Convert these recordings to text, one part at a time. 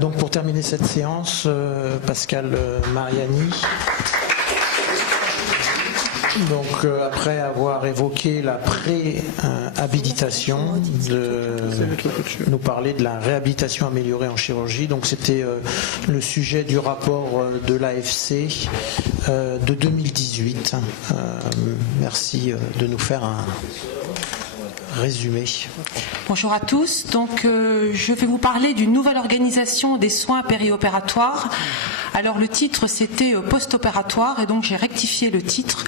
Donc pour terminer cette séance, Pascal Mariani. Donc après avoir évoqué la préhabilitation, nous parler de la réhabilitation améliorée en chirurgie. Donc c'était le sujet du rapport de l'AFC de 2018. Merci de nous faire un résumé. Bonjour à tous. Donc je vais vous parler d'une nouvelle organisation des soins périopératoires. Alors le titre c'était post-opératoire et donc j'ai rectifié le titre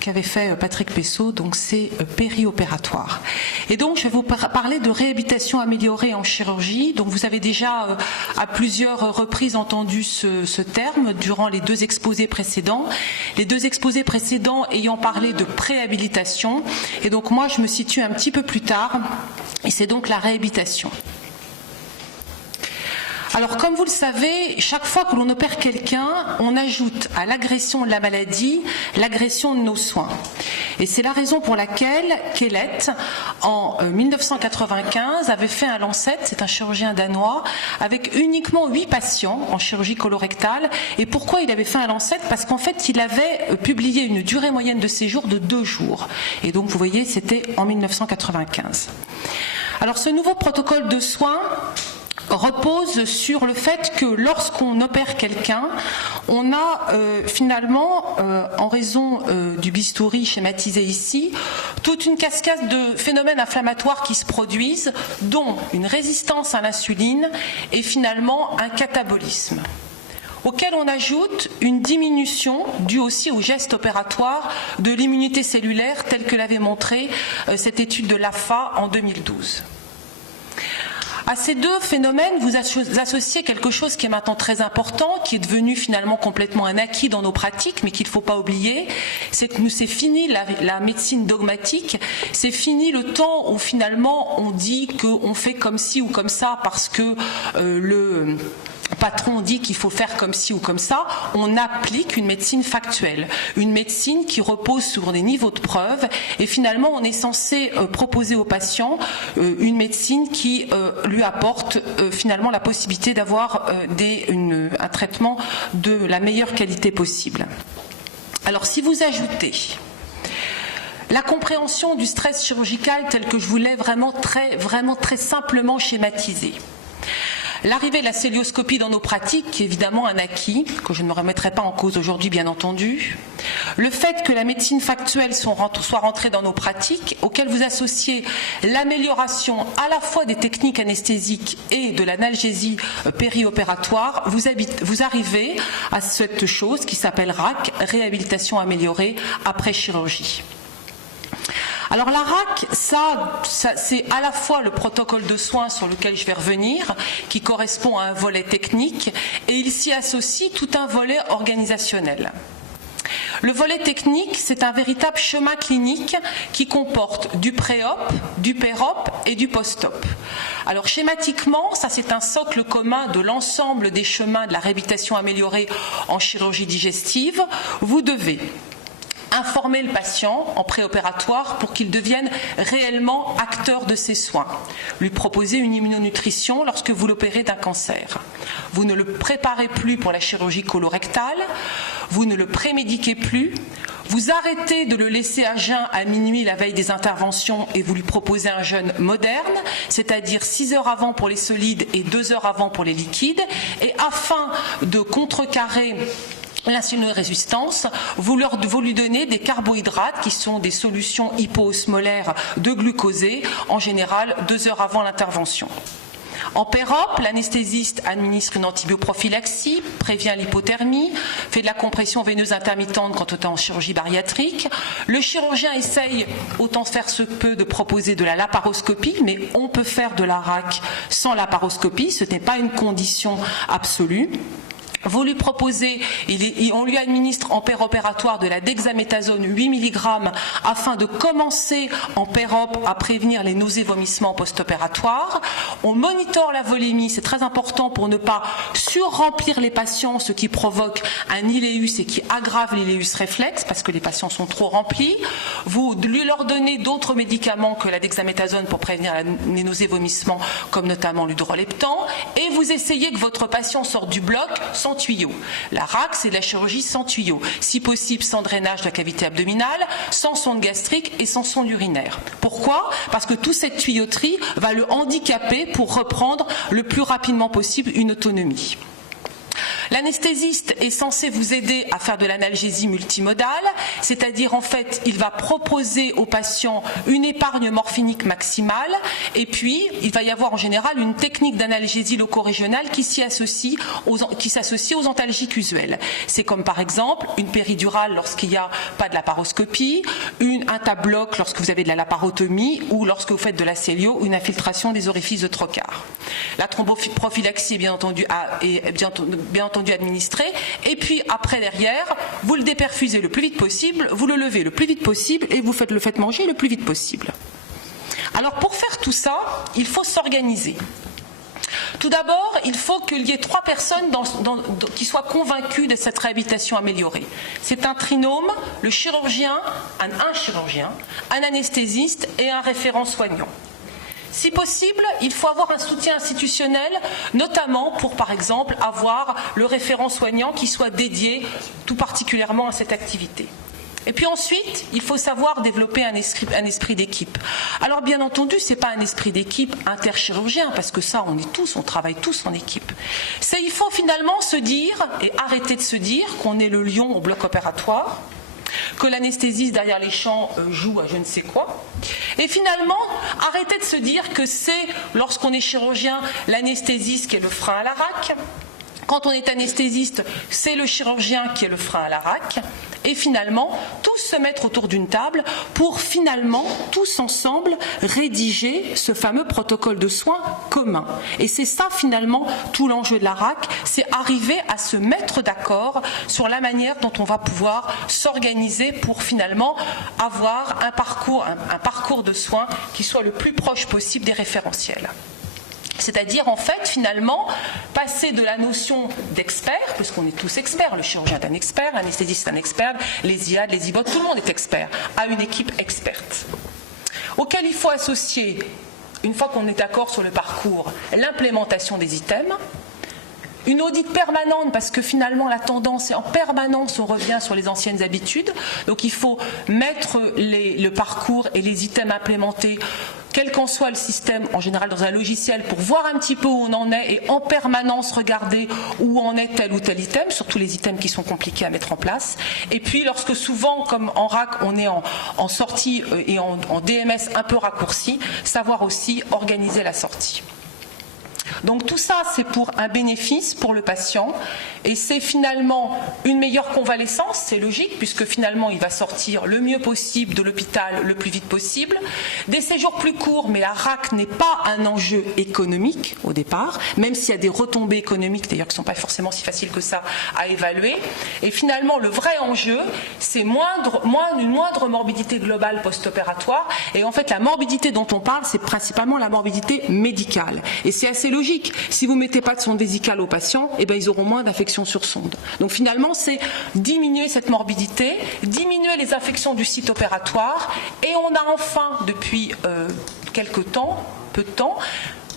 qu'avait fait Patrick Pessot, donc c'est périopératoire. Et donc je vais vous parler de réhabilitation améliorée en chirurgie. Donc vous avez déjà à plusieurs reprises entendu ce terme durant les deux exposés précédents. Les deux exposés précédents ayant parlé de préhabilitation. Et donc moi je me situe un petit peu plus tard et c'est donc la réhabilitation. Alors, comme vous le savez, chaque fois que l'on opère quelqu'un, on ajoute à l'agression de la maladie l'agression de nos soins. Et c'est la raison pour laquelle Kellett, en 1995, avait fait un Lancet, c'est un chirurgien danois, avec uniquement 8 patients en chirurgie colorectale. Et pourquoi il avait fait un Lancet? Parce qu'en fait, il avait publié une durée moyenne de séjour de 2 jours. Et donc, vous voyez, c'était en 1995. Alors, ce nouveau protocole de soins repose sur le fait que lorsqu'on opère quelqu'un, on a finalement, en raison du bistouri schématisé ici, toute une cascade de phénomènes inflammatoires qui se produisent, dont une résistance à l'insuline et finalement un catabolisme, auquel on ajoute une diminution due aussi au geste opératoire de l'immunité cellulaire telle que l'avait montré cette étude de l'AFA en 2012. À ces deux phénomènes, vous associez quelque chose qui est maintenant très important, qui est devenu finalement complètement un acquis dans nos pratiques, mais qu'il ne faut pas oublier, c'est que c'est fini la médecine dogmatique, c'est fini le temps où finalement on dit qu'on fait comme ci ou comme ça parce que le patron dit qu'il faut faire comme ci ou comme ça. On applique une médecine factuelle, une médecine qui repose sur des niveaux de preuve et finalement on est censé proposer au patient une médecine qui lui apporte finalement la possibilité d'avoir un traitement de la meilleure qualité possible. Alors si vous ajoutez la compréhension du stress chirurgical tel que je vous l'ai vraiment très simplement schématisé, l'arrivée de la cœlioscopie dans nos pratiques, qui est évidemment un acquis, que je ne remettrai pas en cause aujourd'hui bien entendu, le fait que la médecine factuelle soit rentrée dans nos pratiques, auquel vous associez l'amélioration à la fois des techniques anesthésiques et de l'analgésie périopératoire, vous arrivez à cette chose qui s'appelle RAC, réhabilitation améliorée après chirurgie. Alors la RAC, ça c'est à la fois le protocole de soins sur lequel je vais revenir, qui correspond à un volet technique, et il s'y associe tout un volet organisationnel. Le volet technique, c'est un véritable chemin clinique qui comporte du pré-op, du pér-op et du post-op. Alors schématiquement, ça c'est un socle commun de l'ensemble des chemins de la réhabilitation améliorée en chirurgie digestive. Vous devez informer le patient en préopératoire pour qu'il devienne réellement acteur de ses soins. Lui proposer une immunonutrition lorsque vous l'opérez d'un cancer. Vous ne le préparez plus pour la chirurgie colorectale, vous ne le prémédiquez plus, vous arrêtez de le laisser à jeun à minuit la veille des interventions et vous lui proposez un jeûne moderne, c'est-à-dire 6 heures avant pour les solides et 2 heures avant pour les liquides, et afin de contrecarrer l'insulinorésistance, vous lui donnez des carbohydrates qui sont des solutions hypoosmolaires de glucosé, en général 2 heures avant l'intervention. En pér-op, l'anesthésiste administre une antibioprophylaxie, prévient l'hypothermie, fait de la compression veineuse intermittente quand on est en chirurgie bariatrique. Le chirurgien essaye, autant faire se peut, de proposer de la laparoscopie, mais on peut faire de la RAC sans laparoscopie, ce n'est pas une condition absolue. Vous lui proposez, on lui administre en péropératoire de la dexaméthasone 8 mg afin de commencer en pérop à prévenir les nausées, vomissements post-opératoires. On monitore la volémie, c'est très important pour ne pas surremplir les patients, ce qui provoque un iléus et qui aggrave l'iléus réflexe parce que les patients sont trop remplis. Vous lui leur donnez d'autres médicaments que la dexaméthasone pour prévenir les nausées, vomissements, comme notamment l'hydroleptan, et vous essayez que votre patient sorte du bloc sans tuyau. La RAC, c'est de la chirurgie sans tuyau. Si possible, sans drainage de la cavité abdominale, sans sonde gastrique et sans sonde urinaire. Pourquoi ? Parce que toute cette tuyauterie va le handicaper pour reprendre le plus rapidement possible une autonomie. L'anesthésiste est censé vous aider à faire de l'analgésie multimodale, c'est-à-dire en fait, il va proposer aux patients une épargne morphinique maximale et puis il va y avoir en général une technique d'analgésie loco-régionale qui s'associe aux antalgiques usuels. C'est comme par exemple une péridurale lorsqu'il n'y a pas de laparoscopie, un tabloc lorsque vous avez de la laparotomie ou lorsque vous faites de la célio ou une infiltration des orifices de trocar. La thromboprophylaxie est bien entendu administré, et puis après derrière, vous le déperfusez le plus vite possible, vous le levez le plus vite possible et vous le faites manger le plus vite possible. Alors pour faire tout ça, il faut s'organiser. Tout d'abord, il faut qu'il y ait 3 personnes qui soient convaincues de cette réhabilitation améliorée. C'est un trinôme, le chirurgien, un chirurgien, un anesthésiste et un référent soignant. Si possible, il faut avoir un soutien institutionnel, notamment pour, par exemple, avoir le référent soignant qui soit dédié tout particulièrement à cette activité. Et puis ensuite, il faut savoir développer un esprit d'équipe. Alors bien entendu, ce n'est pas un esprit d'équipe interchirurgien, parce que ça, on travaille tous en équipe. Il faut finalement se dire, et arrêter de se dire qu'on est le lion au bloc opératoire, que l'anesthésiste derrière les champs joue à je ne sais quoi. Et finalement, arrêtez de se dire que c'est, lorsqu'on est chirurgien, l'anesthésiste qui est le frein à la RAC. Quand on est anesthésiste, c'est le chirurgien qui est le frein à la RAC. Et finalement, tous se mettre autour d'une table pour finalement, tous ensemble, rédiger ce fameux protocole de soins commun. Et c'est ça finalement tout l'enjeu de la RAC, c'est arriver à se mettre d'accord sur la manière dont on va pouvoir s'organiser pour finalement avoir un parcours de soins qui soit le plus proche possible des référentiels. C'est-à-dire, en fait, finalement, passer de la notion d'expert, parce qu'on est tous experts, le chirurgien est un expert, l'anesthésiste est un expert, les IAD, les IBOT, tout le monde est expert, à une équipe experte, auquel il faut associer, une fois qu'on est d'accord sur le parcours, l'implémentation des items, une audite permanente, parce que finalement la tendance est en permanence, on revient sur les anciennes habitudes, donc il faut mettre le parcours et les items implémentés, quel qu'en soit le système, en général dans un logiciel, pour voir un petit peu où on en est et en permanence regarder où en est tel ou tel item, surtout les items qui sont compliqués à mettre en place. Et puis lorsque souvent, comme en RAC, on est en sortie et en DMS un peu raccourci, savoir aussi organiser la sortie. Donc tout ça, c'est pour un bénéfice pour le patient et c'est finalement une meilleure convalescence, c'est logique puisque finalement il va sortir le mieux possible de l'hôpital le plus vite possible. Des séjours plus courts, mais la RAC n'est pas un enjeu économique au départ, même s'il y a des retombées économiques d'ailleurs qui ne sont pas forcément si faciles que ça à évaluer. Et finalement le vrai enjeu, c'est une moindre morbidité globale post-opératoire et en fait la morbidité dont on parle, c'est principalement la morbidité médicale. Et c'est assez logique, si vous ne mettez pas de sonde vésicale aux patients, eh bien, ils auront moins d'infections sur sonde. Donc finalement, c'est diminuer cette morbidité, diminuer les infections du site opératoire, et on a enfin, depuis peu de temps,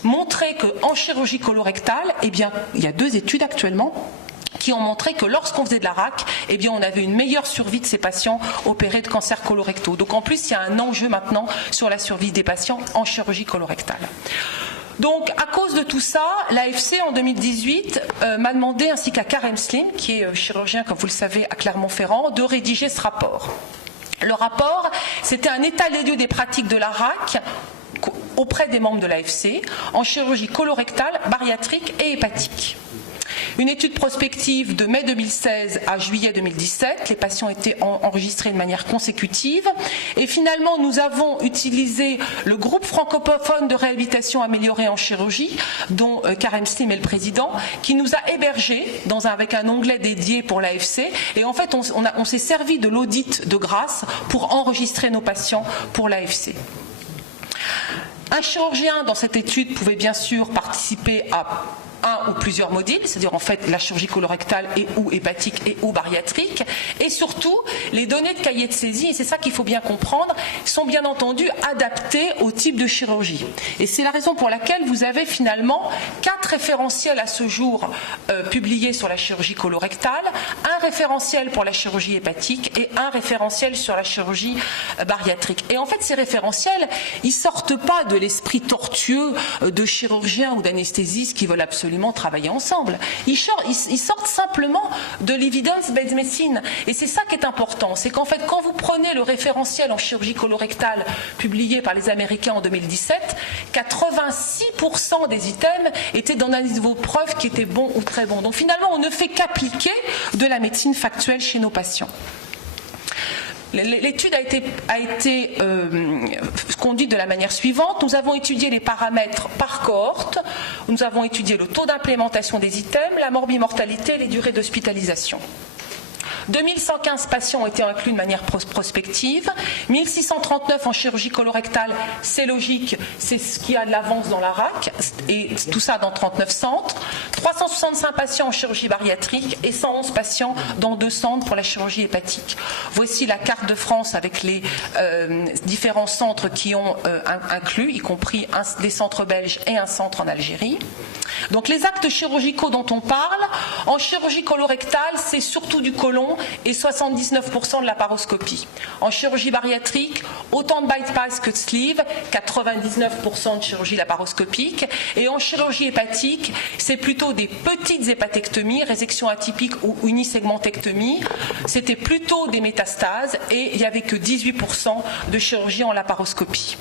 montré qu'en chirurgie colorectale, eh bien, il y a 2 études actuellement qui ont montré que lorsqu'on faisait de la RAC, eh bien, on avait une meilleure survie de ces patients opérés de cancers colorectaux. Donc en plus, il y a un enjeu maintenant sur la survie des patients en chirurgie colorectale. Donc, à cause de tout ça, l'AFC en 2018 m'a demandé, ainsi qu'à Karim Slim, qui est chirurgien, comme vous le savez, à Clermont-Ferrand, de rédiger ce rapport. Le rapport, c'était un état des lieux des pratiques de la RAC, auprès des membres de l'AFC en chirurgie colorectale, bariatrique et hépatique. Une étude prospective de mai 2016 à juillet 2017, les patients étaient enregistrés de manière consécutive et finalement nous avons utilisé le groupe francophone de réhabilitation améliorée en chirurgie dont Karim Slim est le président, qui nous a hébergés avec un onglet dédié pour l'AFC et en fait on s'est servi de l'audit de Grasse pour enregistrer nos patients pour l'AFC. Un chirurgien dans cette étude pouvait bien sûr participer à un ou plusieurs modules, c'est-à-dire en fait la chirurgie colorectale et ou hépatique et ou bariatrique, et surtout les données de cahier de saisie, et c'est ça qu'il faut bien comprendre, sont bien entendu adaptées au type de chirurgie. Et c'est la raison pour laquelle vous avez finalement 4 référentiels à ce jour publiés sur la chirurgie colorectale, un référentiel pour la chirurgie hépatique et un référentiel sur la chirurgie bariatrique. Et en fait ces référentiels, ils sortent pas de l'esprit tortueux de chirurgiens ou d'anesthésistes qui veulent absolument travailler ensemble. Ils sortent simplement de l'evidence-based medicine. Et c'est ça qui est important. C'est qu'en fait, quand vous prenez le référentiel en chirurgie colorectale publié par les Américains en 2017, 86% des items étaient dans un niveau de preuve qui était bon ou très bon. Donc finalement, on ne fait qu'appliquer de la médecine factuelle chez nos patients. L'étude a été conduite de la manière suivante. Nous avons étudié les paramètres par cohorte. Nous avons étudié le taux d'implémentation des items, la morbimortalité et les durées d'hospitalisation. 2115 patients ont été inclus de manière prospective, 1639 en chirurgie colorectale, c'est logique, c'est ce qui a de l'avance dans la RAC, et tout ça dans 39 centres, 365 patients en chirurgie bariatrique et 111 patients dans 2 centres pour la chirurgie hépatique. Voici la carte de France avec les différents centres qui ont inclus, y compris des centres belges et un centre en Algérie. Donc les actes chirurgicaux dont on parle, en chirurgie colorectale, c'est surtout du côlon et 79% de laparoscopie. En chirurgie bariatrique, autant de bypass que de sleeve, 99% de chirurgie laparoscopique. Et en chirurgie hépatique, c'est plutôt des petites hépatectomies, résection atypique ou unisegmentectomie. C'était plutôt des métastases et il n'y avait que 18% de chirurgie en laparoscopie.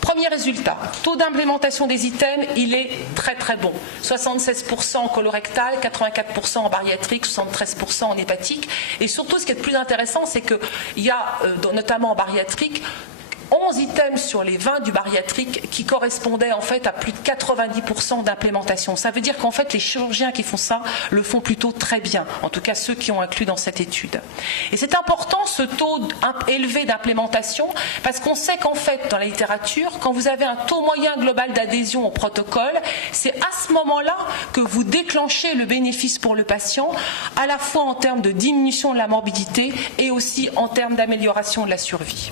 Premier résultat, taux d'implémentation des items, il est très très bon. 76% en colorectal, 84% en bariatrique, 73% en hépatique. Et surtout, ce qui est le plus intéressant, c'est qu'il y a, notamment en bariatrique, 11 items sur les 20 du bariatrique qui correspondaient en fait à plus de 90% d'implémentation. Ça veut dire qu'en fait les chirurgiens qui font ça le font plutôt très bien, en tout cas ceux qui ont inclus dans cette étude. Et c'est important ce taux élevé d'implémentation parce qu'on sait qu'en fait dans la littérature, quand vous avez un taux moyen global d'adhésion au protocole, c'est à ce moment-là que vous déclenchez le bénéfice pour le patient, à la fois en termes de diminution de la morbidité et aussi en termes d'amélioration de la survie.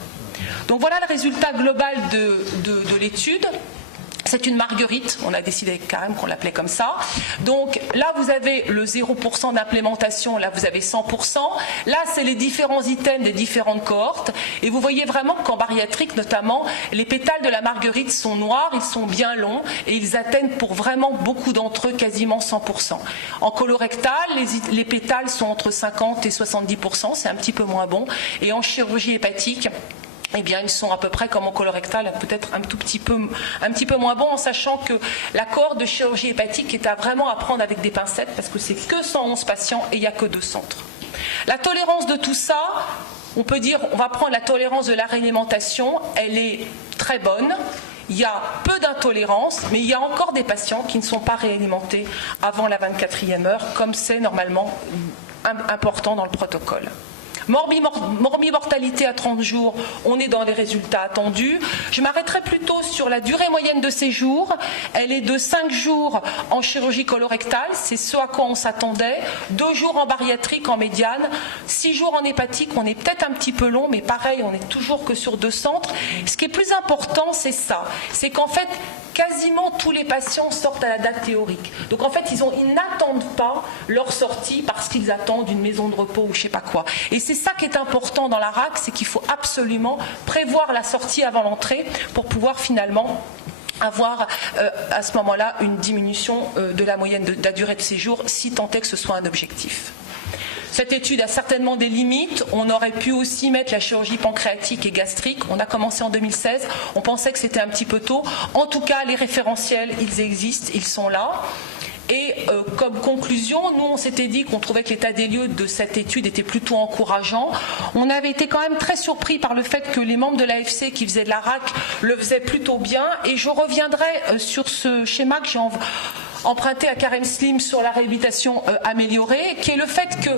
Donc voilà le résultat global de l'étude. C'est une marguerite, on a décidé avec Karim qu'on l'appelait comme ça. Donc là vous avez le 0% d'implémentation, là vous avez 100%. Là c'est les différents items des différentes cohortes. Et vous voyez vraiment qu'en bariatrique notamment, les pétales de la marguerite sont noirs, ils sont bien longs et ils atteignent pour vraiment beaucoup d'entre eux quasiment 100%. En colorectal, les pétales sont entre 50 et 70%, c'est un petit peu moins bon. Et en chirurgie hépatique, eh bien, ils sont à peu près comme en colorectal, peut-être un petit peu moins bons, en sachant que la cohorte de chirurgie hépatique est vraiment à prendre avec des pincettes, parce que c'est que 111 patients et il n'y a que 2 centres. La tolérance de tout ça, on peut dire, on va prendre la tolérance de la réalimentation, elle est très bonne. Il y a peu d'intolérance, mais il y a encore des patients qui ne sont pas réalimentés avant la 24e heure, comme c'est normalement important dans le protocole. Morbimortalité à 30 jours, on est dans les résultats attendus. Je m'arrêterai plutôt sur la durée moyenne de séjour. Elle est de 5 jours en chirurgie colorectale, c'est ce à quoi on s'attendait. 2 jours en bariatrique en médiane, 6 jours en hépatique, on est peut-être un petit peu long, mais pareil, on n'est toujours que sur 2 centres. Ce qui est plus important, c'est ça, c'est qu'en fait, quasiment tous les patients sortent à la date théorique. Donc en fait, ils n'attendent pas leur sortie parce qu'ils attendent une maison de repos ou je sais pas quoi. Et c'est ça qui est important dans la RAC, c'est qu'il faut absolument prévoir la sortie avant l'entrée pour pouvoir finalement avoir à ce moment-là une diminution de la moyenne de la durée de séjour, si tant est que ce soit un objectif. cette étude a certainement des limites. On aurait pu aussi mettre la chirurgie pancréatique et gastrique. On a commencé en 2016. On pensait que c'était un petit peu tôt. En tout cas, les référentiels, ils existent, ils sont là. Et comme conclusion, nous on s'était dit qu'on trouvait que l'état des lieux de cette étude était plutôt encourageant. On avait été quand même très surpris par le fait que les membres de l'AFC qui faisaient de la RAC le faisaient plutôt bien. Et je reviendrai sur ce schéma que j'ai emprunté à Karim Slim sur la réhabilitation améliorée, qui est le fait que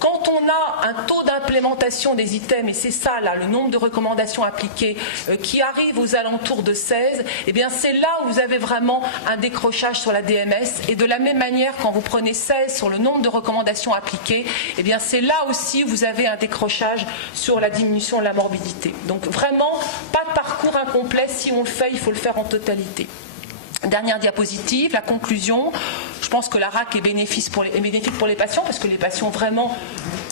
quand on a un taux d'implémentation des items, et c'est ça là, le nombre de recommandations appliquées qui arrive aux alentours de 16, eh bien c'est là où vous avez vraiment un décrochage sur la DMS. Et de la même manière, quand vous prenez 16 sur le nombre de recommandations appliquées, eh bien c'est là aussi où vous avez un décrochage sur la diminution de la morbidité. Donc vraiment, pas de parcours incomplet. Si on le fait, il faut le faire en totalité. Dernière diapositive, la conclusion. Je pense que la RAC est bénéfique pour les patients parce que les patients vraiment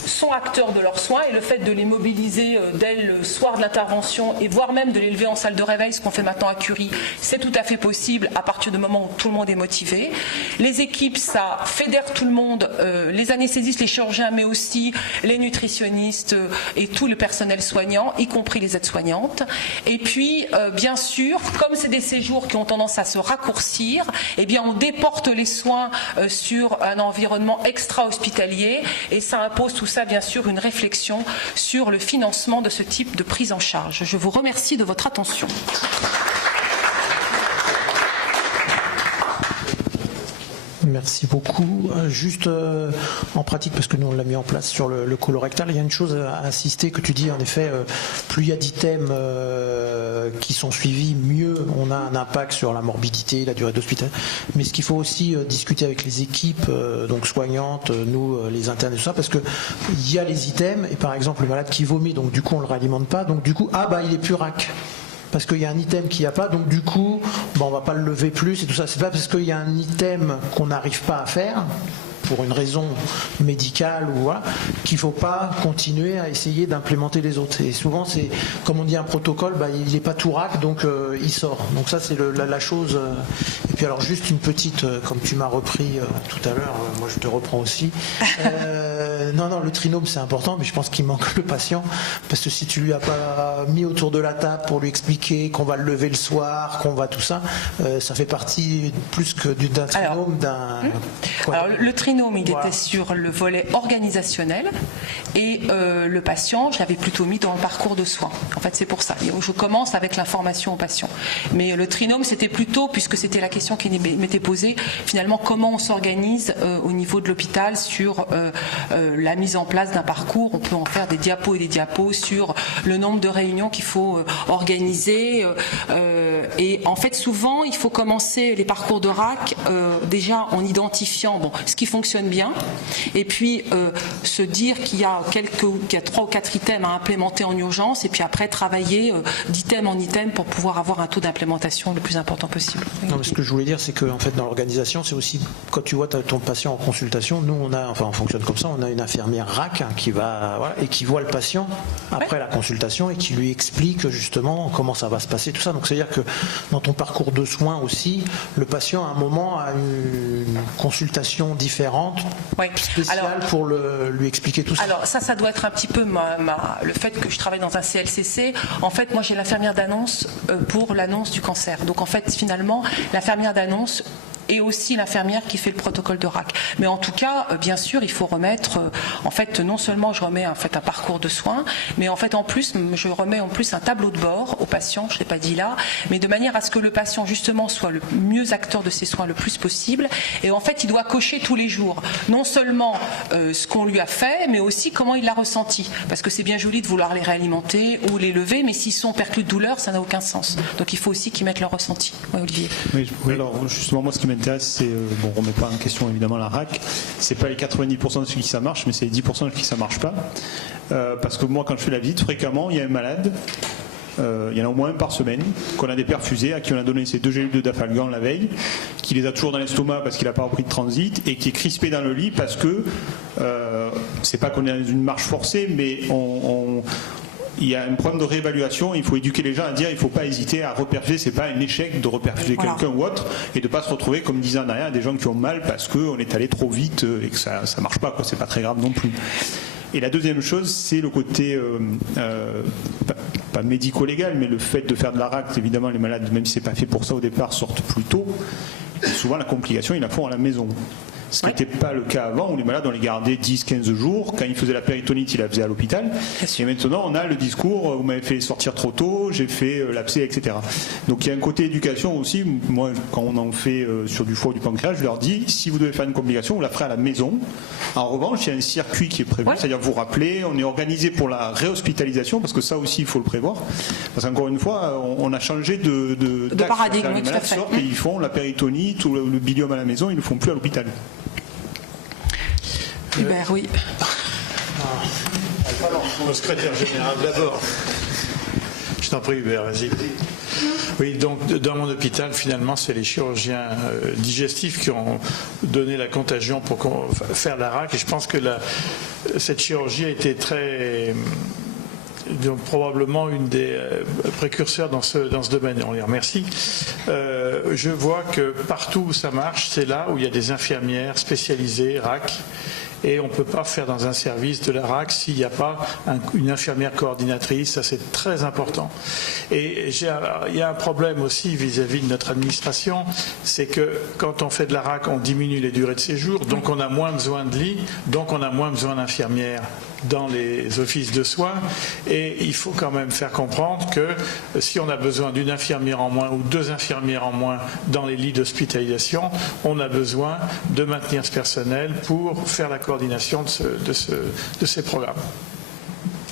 sont acteurs de leurs soins et le fait de les mobiliser dès le soir de l'intervention et voire même de les lever en salle de réveil, ce qu'on fait maintenant à Curie, c'est tout à fait possible à partir du moment où tout le monde est motivé. Les équipes, ça fédère tout le monde, les anesthésistes, les chirurgiens, mais aussi les nutritionnistes et tout le personnel soignant, y compris les aides-soignantes. Et puis, bien sûr, comme c'est des séjours qui ont tendance à se raccourcir, eh bien, on déporte les soins sur un environnement extra-hospitalier et ça impose tout ça, bien sûr, une réflexion sur le financement de ce type de prise en charge. Je vous remercie de votre attention. Merci beaucoup. Juste en pratique, parce que nous on l'a mis en place sur le colorectal, il y a une chose à insister que tu dis, en effet, plus il y a d'items qui sont suivis, mieux on a un impact sur la morbidité, la durée d'hospital. Mais ce qu'il faut aussi discuter avec les équipes donc soignantes, nous les internes et tout ça, parce que il y a les items, et par exemple le malade qui vomit, donc du coup on le réalimente pas, donc du coup il est plus RAC. Parce qu'il y a un item qu'il n'y a pas, donc du coup, on ne va pas le lever plus et tout ça. C'est pas parce qu'il y a un item qu'on n'arrive pas à faire, pour une raison médicale ou voilà, qu'il ne faut pas continuer à essayer d'implémenter les autres. Et souvent, c'est, comme on dit, un protocole, il n'est pas tout RAC, donc il sort. Donc ça, c'est la chose. Et puis alors, juste une petite, comme tu m'as repris tout à l'heure, moi je te reprends aussi. Non, le trinôme, c'est important, mais je pense qu'il manque le patient, parce que si tu lui as pas mis autour de la table pour lui expliquer qu'on va le lever le soir, qu'on va tout ça, ça fait partie plus que d'un trinôme, Alors, le trinôme, il était sur le volet organisationnel et le patient, je l'avais plutôt mis dans le parcours de soins. En fait, c'est pour ça. Je commence avec l'information au patient. Mais le trinôme, c'était plutôt, puisque c'était la question qui m'était posée, finalement, comment on s'organise au niveau de l'hôpital sur la mise en place d'un parcours. On peut en faire des diapos et des diapos sur le nombre de réunions qu'il faut organiser. Et en fait, souvent, il faut commencer les parcours de RAC déjà en identifiant ce qui fonctionne bien, et puis se dire qu'il y a 3 ou 4 items à implémenter en urgence, et puis après travailler d'item en item pour pouvoir avoir un taux d'implémentation le plus important possible. Non, mais ce que je voulais dire, c'est que en fait, dans l'organisation, c'est aussi quand tu vois ton patient en consultation, nous on fonctionne comme ça, on a une infirmière RAC qui va et qui voit le patient après la consultation et qui lui explique justement comment ça va se passer, tout ça. Donc c'est-à-dire que dans ton parcours de soins aussi, le patient à un moment a une consultation différente, spéciale, pour lui expliquer tout ça. Alors ça doit être un petit peu le fait que je travaille dans un CLCC. En fait, moi j'ai l'infirmière d'annonce pour l'annonce du cancer. Donc en fait, finalement, l'infirmière d'annonce et aussi l'infirmière qui fait le protocole de RAC. Mais en tout cas, bien sûr, il faut remettre, en fait, non seulement je remets un parcours de soins, mais en fait, en plus, je remets en plus un tableau de bord au patient, je ne l'ai pas dit là, mais de manière à ce que le patient, justement, soit le mieux acteur de ses soins le plus possible. Et en fait, il doit cocher tous les jours, non seulement ce qu'on lui a fait, mais aussi comment il l'a ressenti. Parce que c'est bien joli de vouloir les réalimenter ou les lever, mais s'ils sont perclus de douleur, ça n'a aucun sens. Donc il faut aussi qu'ils mettent leur ressenti. Oui, Olivier. Oui, alors justement, moi, ce qui m'intéresse, c'est, on remet pas en question évidemment la RAC, c'est pas les 90% de ceux qui ça marche, mais c'est les 10% de qui ça marche pas. Parce que moi, quand je fais la visite, fréquemment, il y a un malade, il y en a au moins un par semaine, qu'on a déperfusé, à qui on a donné ces 2 gélules de Dafalgan la veille, qui les a toujours dans l'estomac parce qu'il n'a pas repris de transit, et qui est crispé dans le lit parce que, c'est pas qu'on est dans une marche forcée, mais il y a un problème de réévaluation. Il faut éduquer les gens à dire il ne faut pas hésiter à reperfuser. C'est pas un échec de reperfuser quelqu'un ou autre et de ne pas se retrouver, comme disait en arrière, des gens qui ont mal parce qu'on est allé trop vite et que ça ne marche pas. C'est pas très grave non plus. Et la deuxième chose, c'est le côté pas médico-légal, mais le fait de faire de la RAC. Évidemment, les malades, même si c'est pas fait pour ça au départ, sortent plus tôt. Et souvent, la complication, ils la font à la maison. Ce qui n'était pas le cas avant, où les malades, on les gardait 10-15 jours. Quand ils faisaient la péritonite, ils la faisaient à l'hôpital. Et maintenant, on a le discours, vous m'avez fait sortir trop tôt, j'ai fait l'abcès, etc. Donc il y a un côté éducation aussi. Moi, quand on en fait sur du foie ou du pancréas, je leur dis, si vous devez faire une complication, vous la ferez à la maison. En revanche, il y a un circuit qui est prévu. C'est-à-dire, vous rappelez, on est organisé pour la réhospitalisation, parce que ça aussi, il faut le prévoir. Parce qu'encore une fois, on a changé de paradigme. Les malades sortent et ils font la péritonite ou le bilium à la maison, ils ne le font plus à l'hôpital. Hubert, oui. Mon secrétaire général d'abord. Je t'en prie, Hubert, vas-y. Oui, donc dans mon hôpital, finalement, c'est les chirurgiens digestifs qui ont donné la contagion pour faire la RAC. Et je pense que cette chirurgie a été donc probablement une des précurseurs dans ce domaine. On les remercie. Je vois que partout où ça marche, c'est là où il y a des infirmières spécialisées RAC. Et on ne peut pas faire dans un service de la RAC s'il n'y a pas une infirmière coordinatrice. Ça, c'est très important. Et il y a un problème aussi vis-à-vis de notre administration, c'est que quand on fait de la RAC, on diminue les durées de séjour, donc on a moins besoin de lits, donc on a moins besoin d'infirmières dans les offices de soins. Et il faut quand même faire comprendre que si on a besoin d'une infirmière en moins ou 2 infirmières en moins dans les lits d'hospitalisation, on a besoin de maintenir ce personnel pour faire la coordination de ces programmes.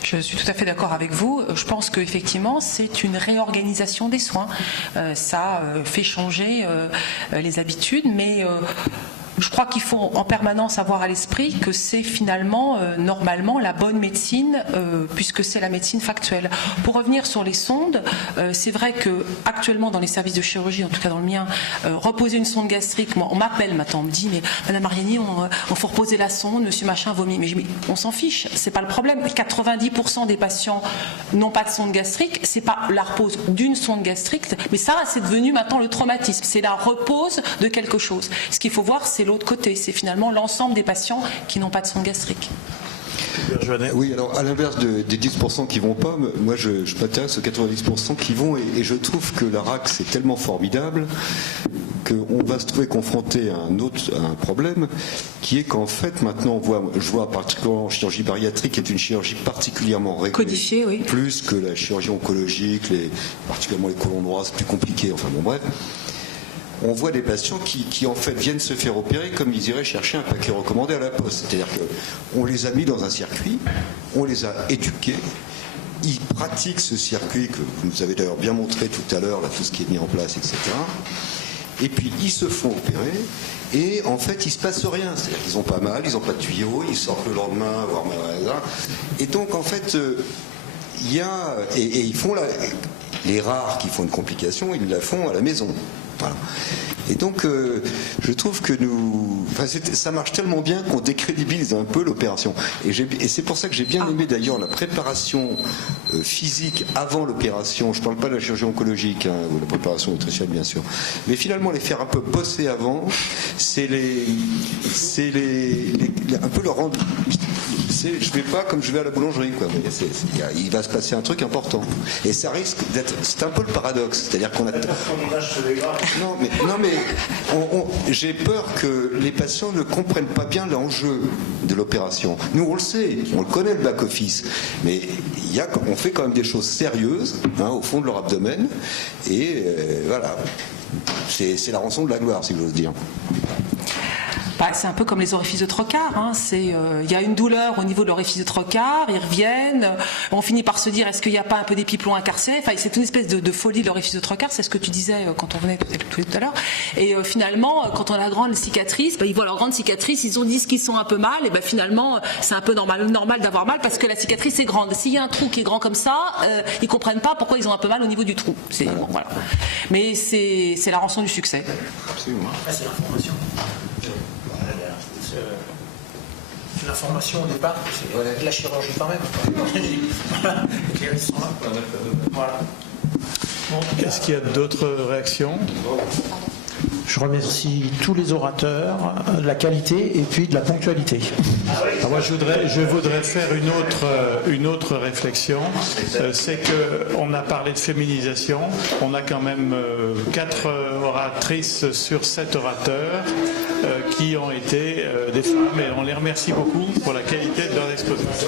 Je suis tout à fait d'accord avec vous. Je pense qu'effectivement, c'est une réorganisation des soins. Ça fait changer les habitudes, mais je crois qu'il faut en permanence avoir à l'esprit que c'est finalement, normalement, la bonne médecine, puisque c'est la médecine factuelle. Pour revenir sur les sondes, c'est vrai qu'actuellement, dans les services de chirurgie, en tout cas dans le mien, reposer une sonde gastrique, on m'appelle maintenant, on me dit, mais Madame Mariani, on faut reposer la sonde, Monsieur Machin vomit. Mais on s'en fiche, c'est pas le problème. 90% des patients n'ont pas de sonde gastrique, c'est pas la repose d'une sonde gastrique, mais ça, c'est devenu maintenant le traumatisme. C'est la repose de quelque chose. Ce qu'il faut voir, c'est l'autre côté, c'est finalement l'ensemble des patients qui n'ont pas de sonde gastrique. Oui, alors à l'inverse des 10% qui vont pas, moi je m'intéresse aux 90% qui vont et je trouve que la RAC c'est tellement formidable qu'on va se trouver confronté à un problème qui est qu'en fait maintenant je vois particulièrement en chirurgie bariatrique qui est une chirurgie particulièrement régulée, codifiée, oui. Plus que la chirurgie oncologique, particulièrement les côlons droits, c'est plus compliqué, enfin bon bref. On voit des patients qui en fait viennent se faire opérer comme ils iraient chercher un paquet recommandé à la poste. C'est-à-dire qu'on les a mis dans un circuit, on les a éduqués, ils pratiquent ce circuit que vous nous avez d'ailleurs bien montré tout à l'heure, là, tout ce qui est mis en place, etc. Et puis ils se font opérer et en fait il ne se passe rien. C'est-à-dire qu'ils n'ont pas mal, ils n'ont pas de tuyaux, ils sortent le lendemain, voire même. Et donc en fait, il y a. Et ils font les rares qui font une complication, ils la font à la maison. Voilà. Et donc, je trouve que ça marche tellement bien qu'on décrédibilise un peu l'opération. Et c'est pour ça que j'ai bien aimé d'ailleurs la préparation physique avant l'opération. Je ne parle pas de la chirurgie oncologique, ou la préparation nutritionnelle bien sûr. Mais finalement, les faire un peu bosser avant, c'est un peu leur rendre. Je vais pas comme je vais à la boulangerie, quoi. Il va se passer un truc important. Et ça risque d'être. C'est un peu le paradoxe. C'est-à-dire qu'on a. Non mais j'ai peur que les patients ne comprennent pas bien l'enjeu de l'opération. Nous on le sait, on le connaît le back-office, mais on fait quand même des choses sérieuses au fond de leur abdomen et voilà. C'est la rançon de la gloire, si j'ose dire. C'est un peu comme les orifices de trocars. Il y a une douleur au niveau de l'orifice de trocar, ils reviennent, on finit par se dire est-ce qu'il n'y a pas un peu d'épiplomb incarcéré. C'est une espèce de folie de l'orifice de trocar, c'est ce que tu disais quand on venait tout à l'heure. Et finalement, quand on a la grande cicatrice, ils voient leur grande cicatrice, ils ont dit qu'ils sont un peu mal, et finalement, c'est un peu normal d'avoir mal parce que la cicatrice est grande. S'il y a un trou qui est grand comme ça, ils ne comprennent pas pourquoi ils ont un peu mal au niveau du trou. Voilà. Mais c'est la rançon du succès. Absolument. C'est l'information. C'est l'information au départ, c'est de la chirurgie quand même. Les risques sont là. Voilà. Bon, est-ce qu'il y a d'autres réactions? Je remercie tous les orateurs de la qualité et puis de la ponctualité. Alors moi, je voudrais faire une autre réflexion. C'est qu'on a parlé de féminisation. On a quand même 4 oratrices sur 7 orateurs qui ont été des femmes. Et on les remercie beaucoup pour la qualité de leur exposition.